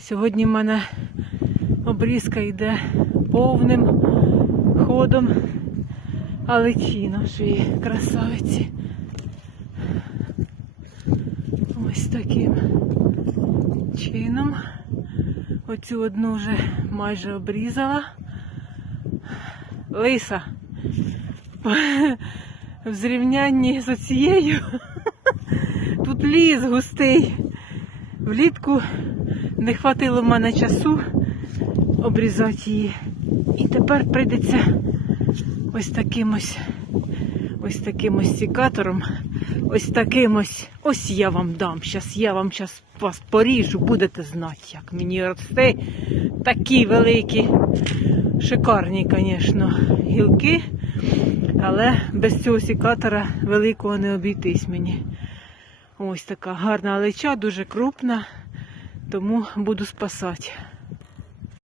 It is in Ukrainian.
Сьогодні в мене обрізка йде повним ходом, але ті нашої красавиці. Ось таким чином. Оцю одну вже майже обрізала. Лиса. В зрівнянні з оцією. Тут ліс густий. Влітку не хватило в мене часу обрізати її. І тепер прийдеться ось таким ось, ось таким ось сікатором, ось таким ось, ось я вам дам. Щас я вам щас вас поріжу, будете знати, як мені рости. Такі великі, шикарні, звісно, гілки. Але без цього сікатора великого не обійтись мені. Ось така гарна алеча, дуже крупна, тому буду спасати.